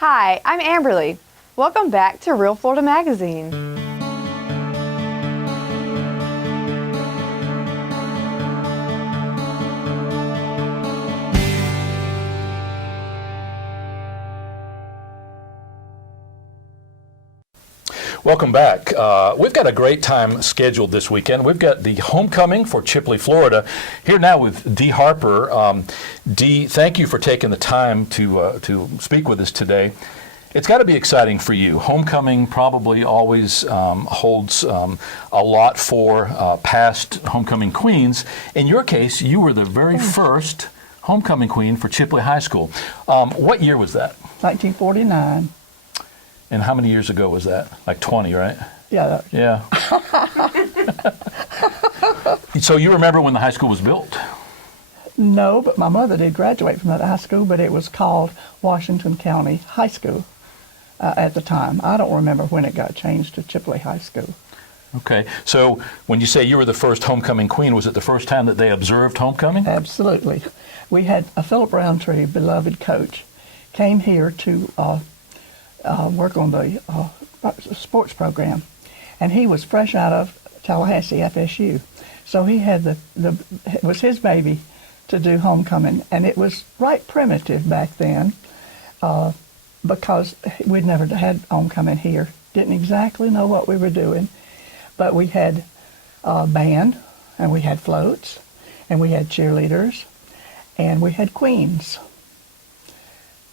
Hi, I'm Amberly. Welcome back to Real Florida Magazine. Welcome back. We've got a great time scheduled this weekend. We've got the homecoming for Chipley, Florida. Here now with Dee Harper. Dee, thank you for taking the time to speak with us today. It's got to be exciting for you. Homecoming probably always holds a lot for past homecoming queens. In your case, you were the very first homecoming queen for Chipley High School. What year was that? 1949. And how many years ago was that? Like 20, right? Yeah. Yeah. So you remember when the high school was built? No, but my mother did graduate from that high school, but it was called Washington County High School at the time. I don't remember when it got changed to Chipley High School. Okay. So when you say you were the first homecoming queen, was it the first time that they observed homecoming? Absolutely. We had a Philip Roundtree, beloved coach, came here to work on the sports program, and he was fresh out of Tallahassee, FSU. So he had it was his baby to do homecoming, and it was right primitive back then because we'd never had homecoming here. Didn't exactly know what we were doing, but we had a band, and we had floats, and we had cheerleaders, and we had queens.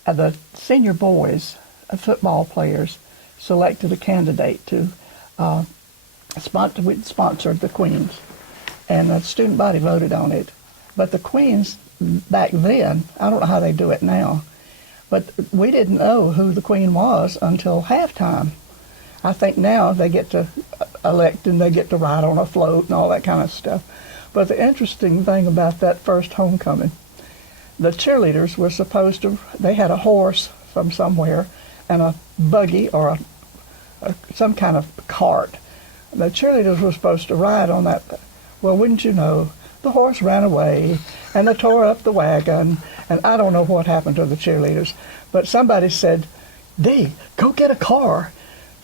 The senior boys, football players, selected a candidate to sponsor the queens, and the student body voted on it. But the queens back then, I don't know how they do it now, but we didn't know who the queen was until halftime. I think now they get to elect and they get to ride on a float and all that kind of stuff. But the interesting thing about that first homecoming, the cheerleaders were supposed to, they had a horse from somewhere and a buggy or some kind of cart. The cheerleaders were supposed to ride on that. Well, wouldn't you know, the horse ran away and they tore up the wagon, and I don't know what happened to the cheerleaders, but somebody said, "Dee, go get a car."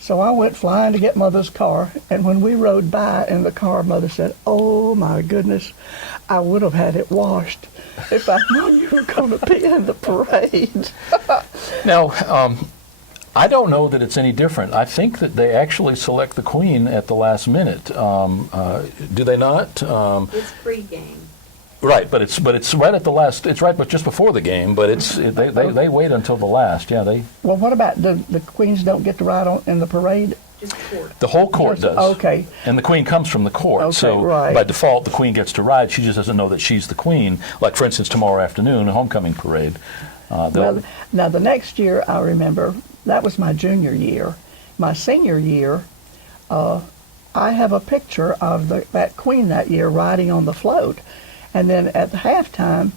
So I went flying to get Mother's car, and when we rode by in the car, Mother said, "Oh my goodness, I would have had it washed if I'd known you were going to be in the parade." Now, I don't know that it's any different. I think that they actually select the queen at the last minute. Do they not? It's pre-game. Right, but it's right at the last. It's right, but just before the game. But they wait until the last. Yeah, they. Well, what about the queens don't get to ride in the parade? Just court. The whole court does. Okay. And the queen comes from the court. Okay, so right. By default, the queen gets to ride. She just doesn't know that she's the queen. Like, for instance, tomorrow afternoon, a homecoming parade. Well, now the next year, I remember, that was my junior year. My senior year, I have a picture of that queen that year riding on the float. And then at the halftime,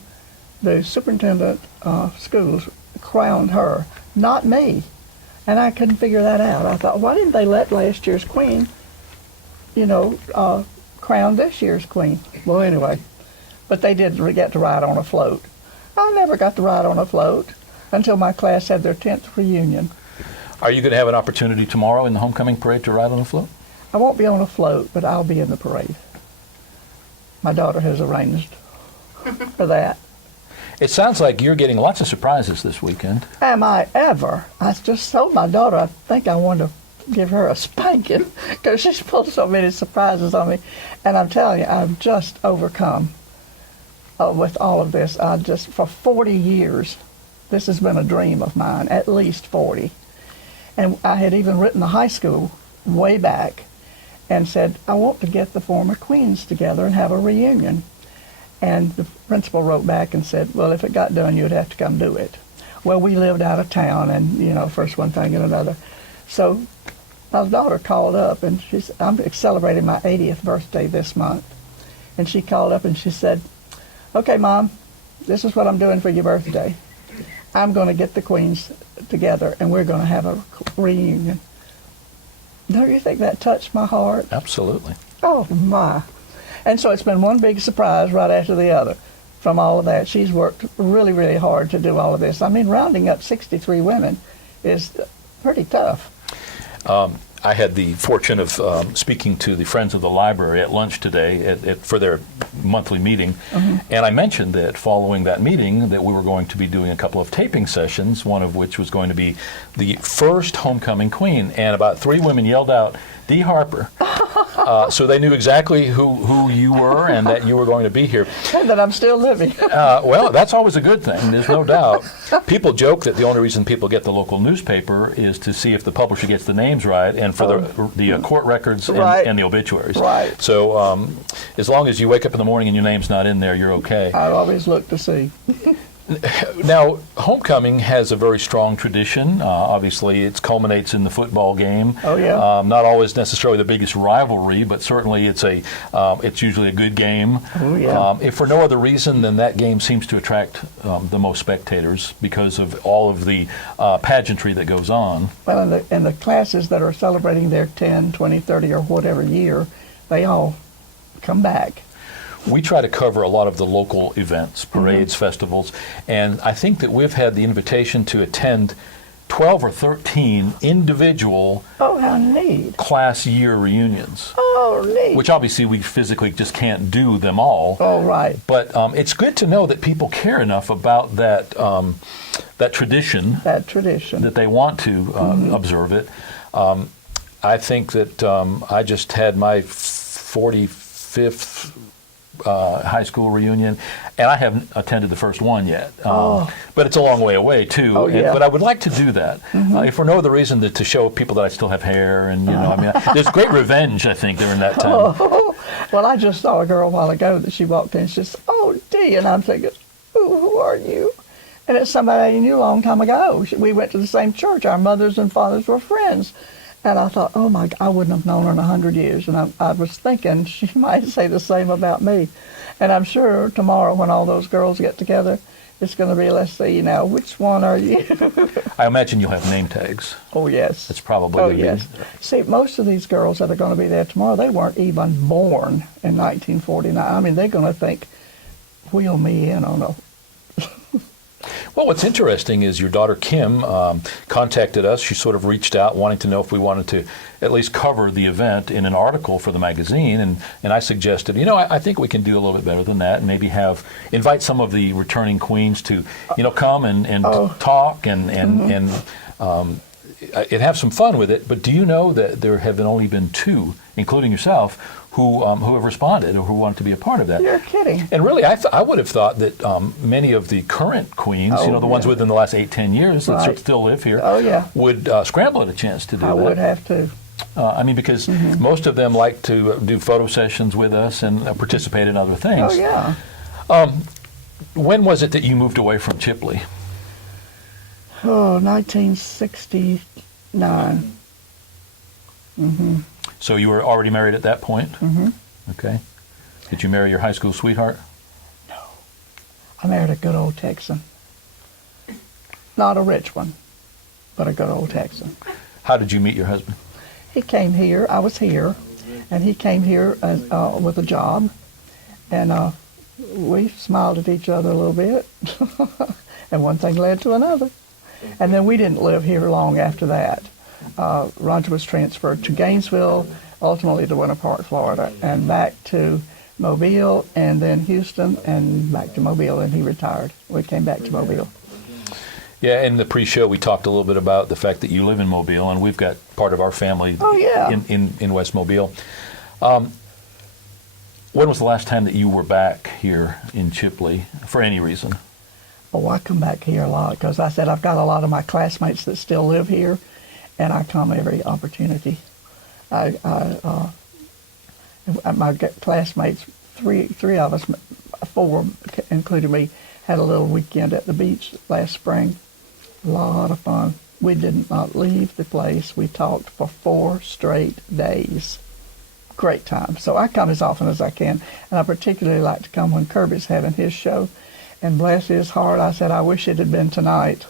the superintendent of schools crowned her, not me. And I couldn't figure that out. I thought, why didn't they let last year's queen, crown this year's queen? Well, anyway, but they did get to ride on a float. I never got to ride on a float until my class had their 10th reunion. Are you going to have an opportunity tomorrow in the homecoming parade to ride on a float? I won't be on a float, but I'll be in the parade. My daughter has arranged for that. It sounds like you're getting lots of surprises this weekend. Am I ever? I just told my daughter I think I want to give her a spanking because she's pulled so many surprises on me. And I'm telling you, I'm just overcome with all of this. For 40 years, this has been a dream of mine, at least 40. And I had even written the high school way back and said, I want to get the former queens together and have a reunion. And the principal wrote back and said, well, if it got done, you'd have to come do it. Well, we lived out of town, and, first one thing and another. So my daughter called up, and I'm celebrating my 80th birthday this month. And she called up and she said, okay, Mom, this is what I'm doing for your birthday. I'm going to get the queens together, and we're going to have a reunion. Don't you think that touched my heart? Absolutely. Oh, my. And so it's been one big surprise right after the other from all of that. She's worked really, really hard to do all of this. I mean, rounding up 63 women is pretty tough. I had the fortune of speaking to the Friends of the Library at lunch today for their monthly meeting, and I mentioned that following that meeting that we were going to be doing a couple of taping sessions, one of which was going to be the first homecoming queen, and about 3 women yelled out, "Dee Harper." So they knew exactly who you were and that you were going to be here. And that I'm still living. Well, that's always a good thing, there's no doubt. People joke that the only reason people get the local newspaper is to see if the publisher gets the names right and for the court records and the obituaries. Right. So as long as you wake up in the morning and your name's not in there, you're okay. I always look to see. Now, homecoming has a very strong tradition. Obviously, it culminates in the football game. Oh, yeah. Not always necessarily the biggest rivalry, but certainly it's usually a good game. Oh, yeah. If for no other reason than that game seems to attract the most spectators because of all of the pageantry that goes on. Well, and the classes that are celebrating their 10, 20, 30, or whatever year, they all come back. We try to cover a lot of the local events, parades, festivals, and I think that we've had the invitation to attend 12 or 13 individual Oh, how neat. class year reunions, Oh, neat. which obviously we physically just can't do them all. Oh, right. But it's good to know that people care enough about that tradition That tradition. that they want to observe it. I think that I just had my 45th high school reunion, and I haven't attended the first one yet. But it's a long way away too. Oh, yeah. But I would like to do that, if for no other reason than to show people that I still have hair, and there's great revenge, I think, during that time. Well, I just saw a girl a while ago that she walked in. She said, "Oh, Dee," and I'm thinking, who are you? And it's somebody I knew a long time ago. We went to the same church. Our mothers and fathers were friends. And I thought, oh my, I wouldn't have known her in 100 years. And I was thinking she might say the same about me. And I'm sure tomorrow when all those girls get together, it's going to be, let's see now, which one are you? I imagine you'll have name tags. Oh, yes. It's probably Oh, going to yes. be. See, most of these girls that are going to be there tomorrow, they weren't even born in 1949. I mean, they're going to think, wheel me in on a... Well, what's interesting is your daughter Kim contacted us. She sort of reached out wanting to know if we wanted to at least cover the event in an article for the magazine. And I suggested, I think we can do a little bit better than that and maybe invite some of the returning queens to, come and talk and have some fun with it. But do you know that there have only been 2, including yourself, who have responded or who wanted to be a part of that? You're kidding. And really, I would have thought that many of the current queens, the ones within the last 8-10 years that still live here, would scramble at a chance to do that. I would have to. Because most of them like to do photo sessions with us and participate in other things. Oh, yeah. When was it that you moved away from Chipley? Oh, 1969. So you were already married at that point? Okay. Did you marry your high school sweetheart? No. I married a good old Texan. Not a rich one, but a good old Texan. How did you meet your husband? He came here. I was here, and he came here with a job, and we smiled at each other a little bit, and one thing led to another. And then we didn't live here long after that. Roger was transferred to Gainesville, ultimately to Winter Park, Florida, and back to Mobile, and then Houston, and back to Mobile, and he retired. We came back to Mobile. Yeah, in the pre-show we talked a little bit about the fact that you live in Mobile, and we've got part of our family in West Mobile. When was the last time that you were back here in Chipley for any reason? Oh, I come back here a lot because I said I've got a lot of my classmates that still live here, and I come every opportunity. My classmates, three of us, 4, including me, had a little weekend at the beach last spring. A lot of fun. We did not leave the place. We talked for 4 straight days. Great time. So I come as often as I can, and I particularly like to come when Kirby's having his show. And bless his heart, I said, I wish it had been tonight.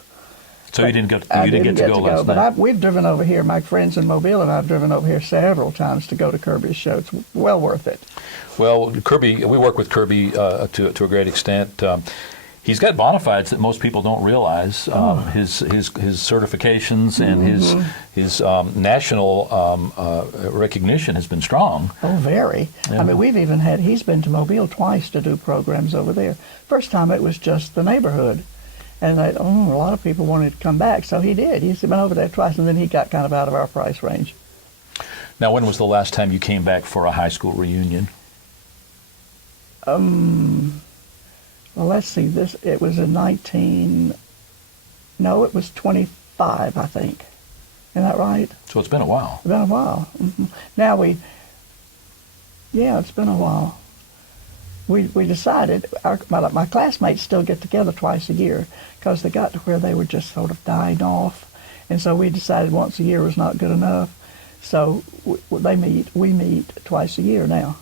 So you didn't get to go last night? But we've driven over here. My friends in Mobile and I've driven over here several times to go to Kirby's show. It's well worth it. Well, Kirby, we work with Kirby to a great extent. He's got bona fides that most people don't realize. His certifications and his national recognition has been strong. Oh, very. Yeah. I mean, he's been to Mobile twice to do programs over there. First time it was just the neighborhood. And a lot of people wanted to come back, so he did. He's been over there twice, and then he got kind of out of our price range. Now, when was the last time you came back for a high school reunion? Well, let's see. It was in it was 25, I think. Isn't that right? So it's been a while. It's been a while. Now it's been a while. We decided, my classmates still get together twice a year because they got to where they were just sort of dying off. And so we decided once a year was not good enough. So we meet twice a year now.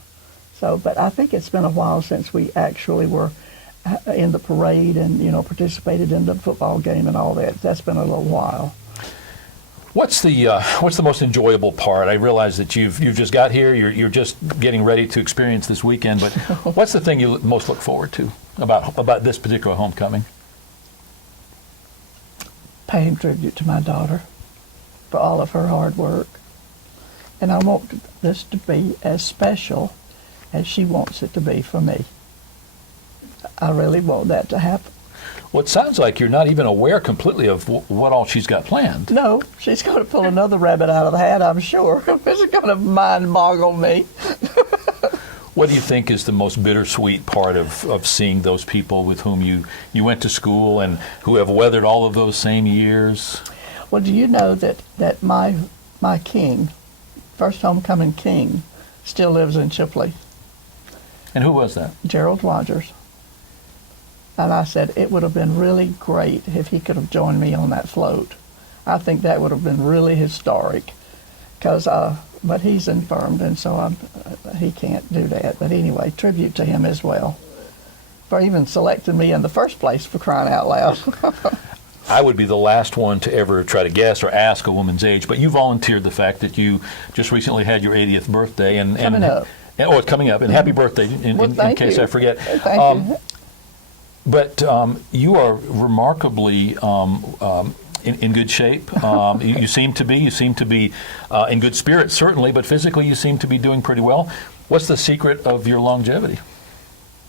So, but I think it's been a while since we actually were in the parade and, participated in the football game and all that. That's been a little while. What's the most enjoyable part? I realize that you've just got here. You're just getting ready to experience this weekend. But what's the thing you most look forward to about this particular homecoming? Paying tribute to my daughter for all of her hard work, and I want this to be as special as she wants it to be for me. I really want that to happen. Well, it sounds like you're not even aware completely of what all she's got planned. No, she's going to pull another rabbit out of the hat, I'm sure. It's going to mind boggle me. What do you think is the most bittersweet part of seeing those people with whom you went to school and who have weathered all of those same years? Well, do you know that my king, first homecoming king, still lives in Chipley? And who was that? Gerald Rogers. And I said, it would have been really great if he could have joined me on that float. I think that would have been really historic. But he's infirmed, and so he can't do that. But anyway, tribute to him as well for even selecting me in the first place, for crying out loud. I would be the last one to ever try to guess or ask a woman's age, but you volunteered the fact that you just recently had your 80th birthday. Coming up. Oh, it's coming up, and happy birthday in case I forget. Thank you. But you are remarkably in good shape. You seem to be. You seem to be in good spirits, certainly, but physically you seem to be doing pretty well. What's the secret of your longevity?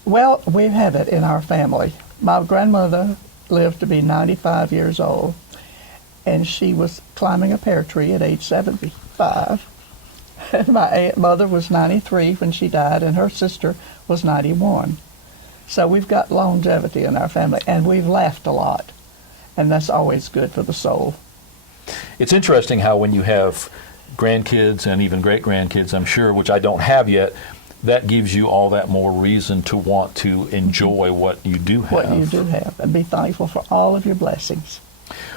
Well, we've had it in our family. My grandmother lived to be 95 years old, and she was climbing a pear tree at age 75. And my aunt mother was 93 when she died, and her sister was 91. So we've got longevity in our family, and we've laughed a lot, and that's always good for the soul. It's interesting how when you have grandkids and even great-grandkids, I'm sure, which I don't have yet, that gives you all that more reason to want to enjoy what you do have. What you do have, and be thankful for all of your blessings.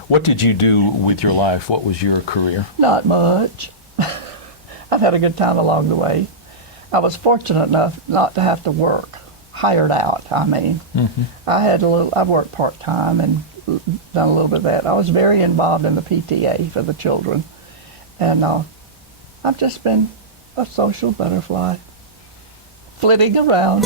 What did you do with your life? What was your career? Not much. I've had a good time along the way. I was fortunate enough not to have to work. Hired out, I mean. Mm-hmm. I worked part-time and done a little bit of that. I was very involved in the PTA for the children. And I've just been a social butterfly, flitting around.